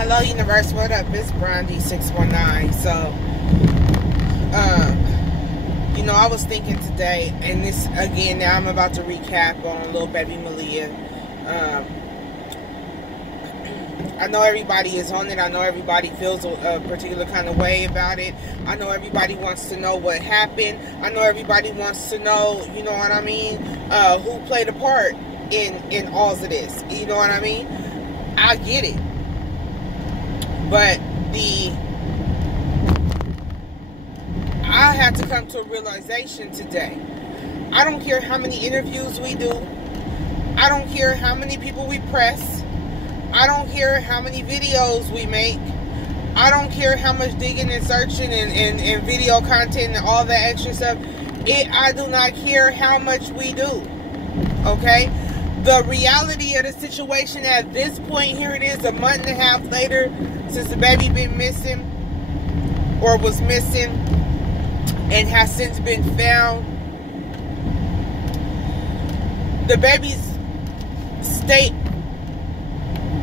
Hello, universe. What up? It's Brandy 619. So, I was thinking today, and this again. Now I'm about to recap on little baby Malia. I know everybody is on it. I know everybody feels a particular kind of way about it. I know everybody wants to know what happened. I know everybody wants to know, you know what I mean, who played a part in all of this. You know what I mean? I get it. But I had to come to a realization today. I don't care how many interviews we do. I don't care how many people we press. I don't care how many videos we make. I don't care how much digging and searching and video content and all that extra stuff. I do not care how much we do. Okay? The reality of the situation at this point, here it is, a month and a half later since the baby been missing or was missing and has since been found. The baby's state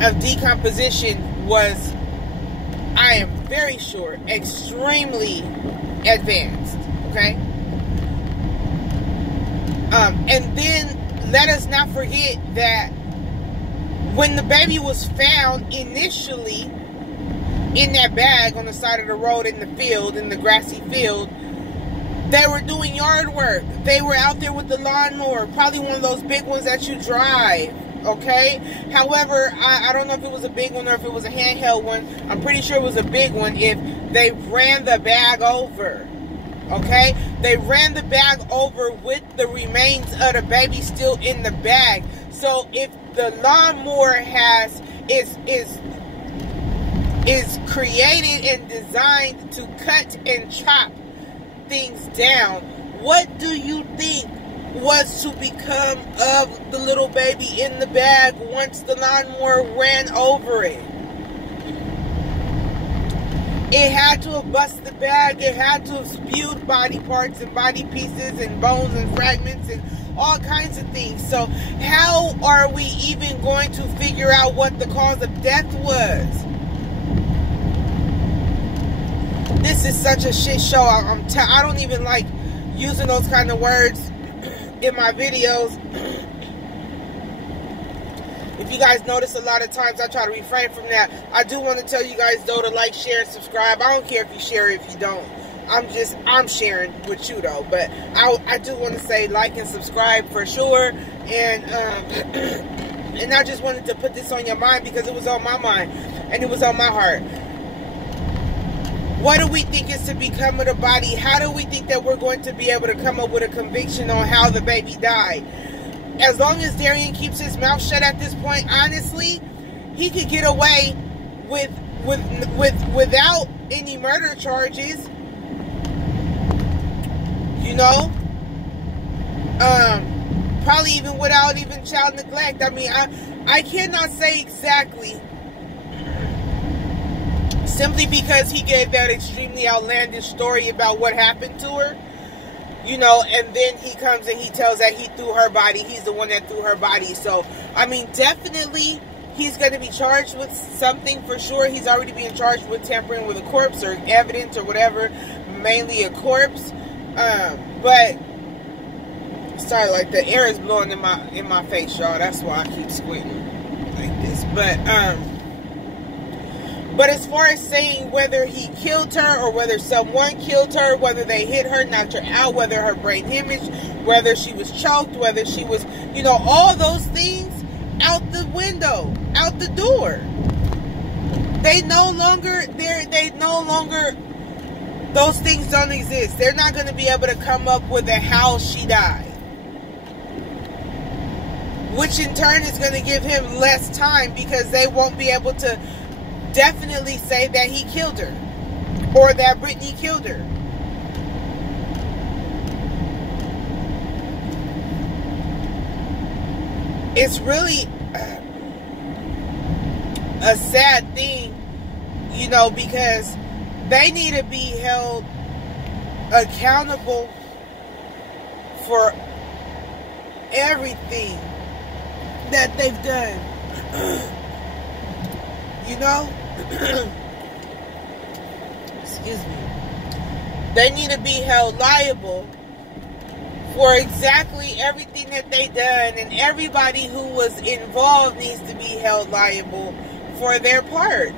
of decomposition was, I am very sure, extremely advanced. Okay? And then let us not forget that when the baby was found initially in that bag on the side of the road in the field, in the grassy field, they were doing yard work. They were out there with the lawnmower, probably one of those big ones that you drive. Okay? However, I don't know if it was a big one or if it was a handheld one. I'm pretty sure it was a big one if they ran the bag over. Okay? They ran the bag over with the remains of the baby still in the bag. So if the lawnmower is created and designed to cut and chop things down, what do you think was to become of the little baby in the bag once the lawnmower ran over it? It had to have busted the bag. It had to have spewed body parts and body pieces and bones and fragments and all kinds of things. So how are we even going to figure out what the cause of death was? This is such a shit show. I don't even like using those kind of words in my videos. If you guys notice, a lot of times I try to refrain from that. I do want to tell you guys though to like, share, and subscribe. I don't care if you share or if you don't. I'm sharing with you though. But I do want to say like and subscribe for sure. And and I just wanted to put this on your mind because it was on my mind and it was on my heart. What do we think is to become of the body? How do we think that we're going to be able to come up with a conviction on how the baby died? As long as Derion keeps his mouth shut at this point, honestly, he could get away without any murder charges. You know? Probably even without even child neglect. I mean, I cannot say exactly. Simply because he gave that extremely outlandish story about what happened to her. You know, and then he comes and he tells that he threw her body. He's the one that threw her body. So, I mean, definitely he's going to be charged with something for sure. He's already being charged with tampering with a corpse or evidence or whatever. Mainly a corpse. But, sorry, like the air is blowing in my face, y'all. That's why I keep squinting like this. But as far as saying whether he killed her or whether someone killed her, whether they hit her, knocked her out, whether her brain hemorrhaged, whether she was choked, whether she was, you know, all those things out the window, out the door. Those things don't exist. They're not going to be able to come up with how she died. Which in turn is going to give him less time because they won't be able to definitely say that he killed her or that Brittany killed her. It's really a sad thing, you know, because they need to be held accountable for everything that they've done. You know? excuse me, they need to be held liable for exactly everything that they done, and everybody who was involved needs to be held liable for their part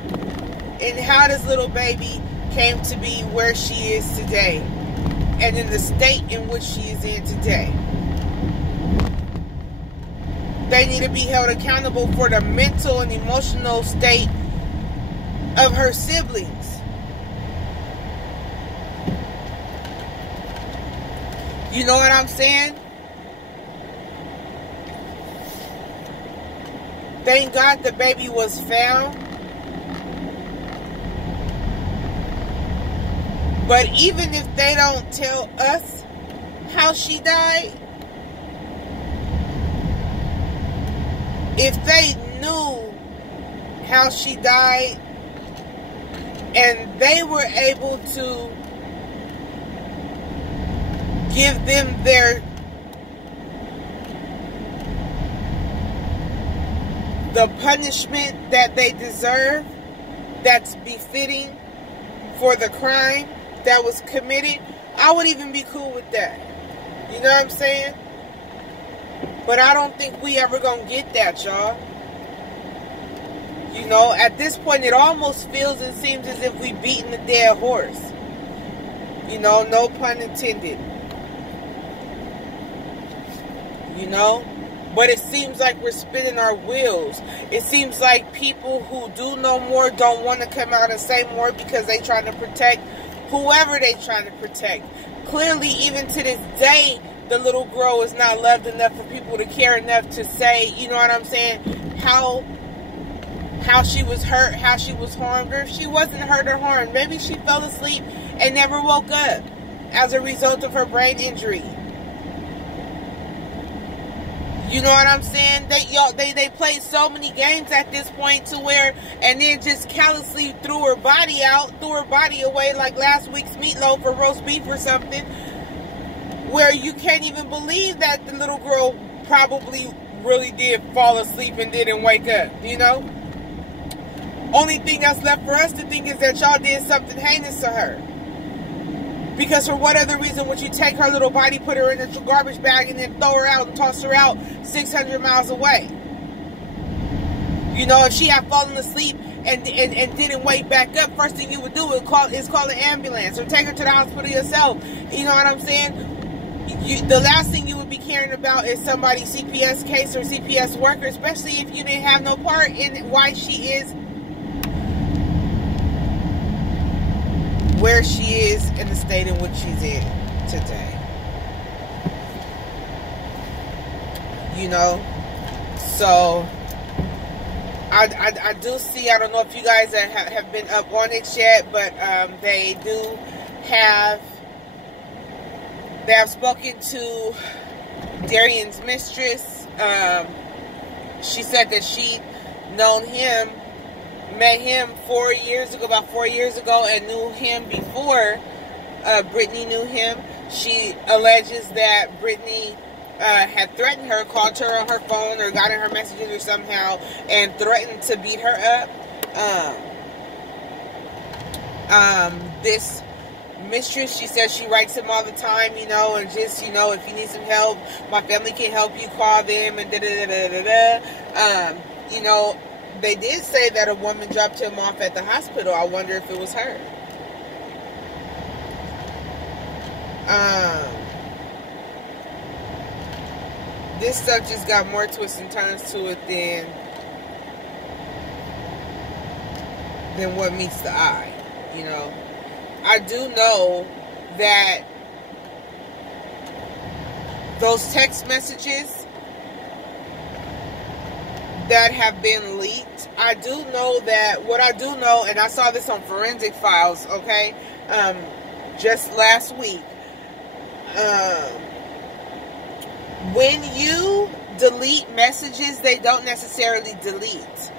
in how this little baby came to be where she is today and in the state in which she is in today. They need to be held accountable for the mental and emotional state of her siblings. You know what I'm saying? Thank God the baby was found. But even if they don't tell us how she died, if they knew how she died and they were able to give them the punishment that they deserve, that's befitting for the crime that was committed, I would even be cool with that. You know what I'm saying? But I don't think we ever gonna get that, y'all. You know, at this point, it almost feels and seems as if we beating a dead horse. You know, no pun intended. You know? But it seems like we're spinning our wheels. It seems like people who do know more don't want to come out and say more because they trying to protect whoever they trying to protect. Clearly, even to this day, the little girl is not loved enough for people to care enough to say, you know what I'm saying, how she was hurt, how she was harmed, or if she wasn't hurt or harmed. Maybe she fell asleep and never woke up as a result of her brain injury. You know what I'm saying? They played so many games at this point to where, and then just callously threw her body away like last week's meatloaf or roast beef or something, where you can't even believe that the little girl probably really did fall asleep and didn't wake up, you know? Only thing that's left for us to think is that y'all did something heinous to her. Because for what other reason would you take her little body, put her in a garbage bag, and then throw her out and toss her out 600 miles away? You know, if she had fallen asleep and didn't wake back up, first thing you would do is call an ambulance or take her to the hospital yourself. You know what I'm saying? The last thing you would be caring about is somebody's CPS case or CPS worker, especially if you didn't have no part in why she is where she is in the state in which she's in today. You know? So, I do see, I don't know if you guys have been up on it yet, but they have spoken to Derion's mistress. She said that she'd met him about 4 years ago, and knew him before Brittany knew him. She alleges that Brittany had threatened her, called her on her phone or got in her messages or somehow, and threatened to beat her up. This mistress, she says she writes him all the time, you know, and just, you know, if you need some help, my family can help you, call them, and da-da-da-da-da-da. You know, they did say that a woman dropped him off at the hospital. I wonder if it was her. This stuff just got more twists and turns to it than what meets the eye, you know. I do know that those text messages that have been leaked, I do know that, what I do know, and I saw this on Forensic Files, okay, just last week, when you delete messages, they don't necessarily delete.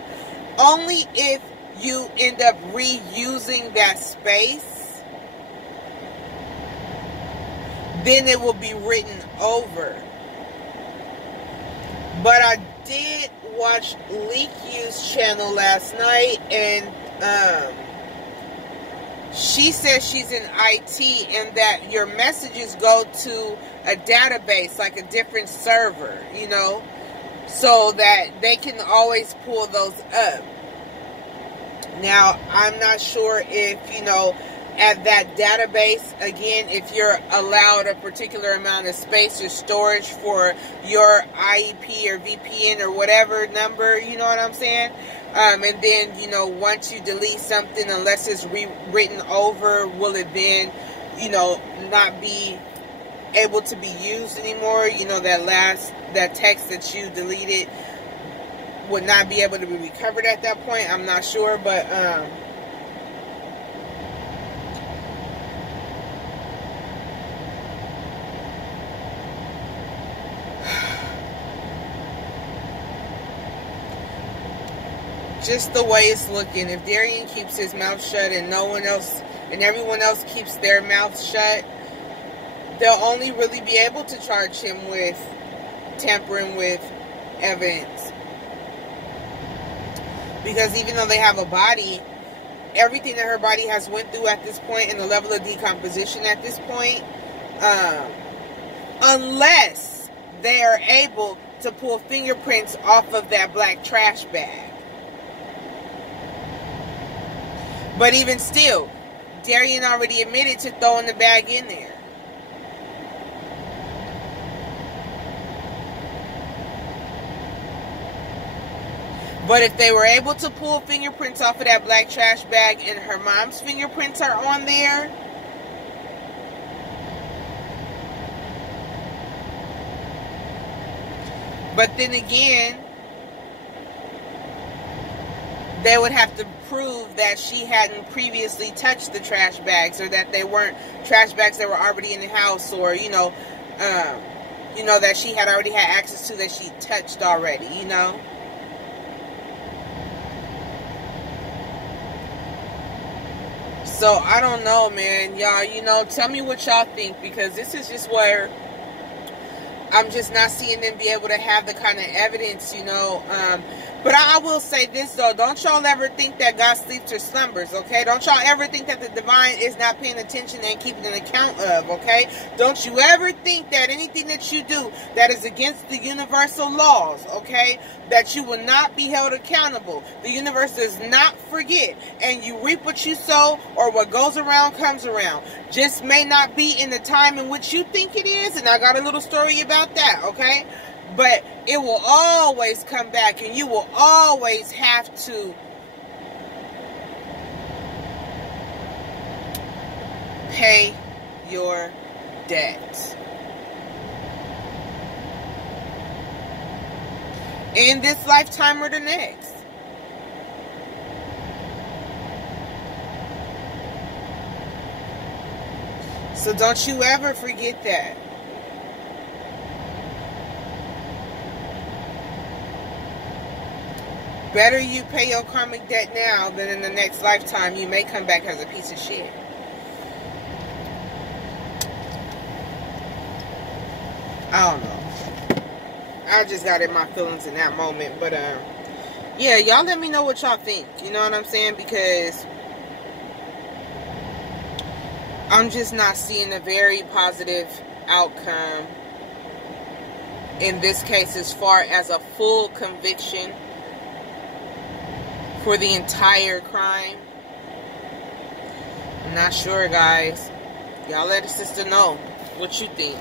Only if you end up reusing that space, then it will be written over. But I did watch Leak Use channel last night, and She says she's in IT and that your messages go to a database, like a different server, you know, so that they can always pull those up. Now, I'm not sure if, you know, at that database, again, if you're allowed a particular amount of space or storage for your IEP or VPN or whatever number, you know what I'm saying? And then, you know, once you delete something, unless it's rewritten over, will it then, you know, not be able to be used anymore? You know, that text that you deleted would not be able to be recovered at that point. I'm not sure, but, just the way it's looking, if Derion keeps his mouth shut and no one else and everyone else keeps their mouth shut, they'll only really be able to charge him with tampering with evidence. Because even though they have a body, everything that her body has went through at this point and the level of decomposition at this point, unless they are able to pull fingerprints off of that black trash bag. But even still, Derion already admitted to throwing the bag in there. But if they were able to pull fingerprints off of that black trash bag and her mom's fingerprints are on there, but then again, they would have to prove that she hadn't previously touched the trash bags, or that they weren't trash bags that were already in the house, or, you know, that she had already had access to, that she touched already, you know. So, I don't know, man. Y'all, you know, tell me what y'all think, because this is just where I'm just not seeing them be able to have the kind of evidence, you know. But I will say this, though. Don't y'all ever think that God sleeps or slumbers, okay? Don't y'all ever think that the divine is not paying attention and keeping an account of, okay? Don't you ever think that anything that you do that is against the universal laws, okay, that you will not be held accountable. The universe does not forget. And you reap what you sow, or what goes around comes around. Just may not be in the time in which you think it is, and I got a little story about that, okay? But it will always come back, and you will always have to pay your debt. In this lifetime or the next. So don't you ever forget that. Better you pay your karmic debt now than in the next lifetime you may come back as a piece of shit. I don't know. I just got in my feelings in that moment. But, yeah, y'all let me know what y'all think. You know what I'm saying? Because I'm just not seeing a very positive outcome in this case as far as a full conviction for the entire crime. I'm not sure, guys. Y'all let a sister know what you think.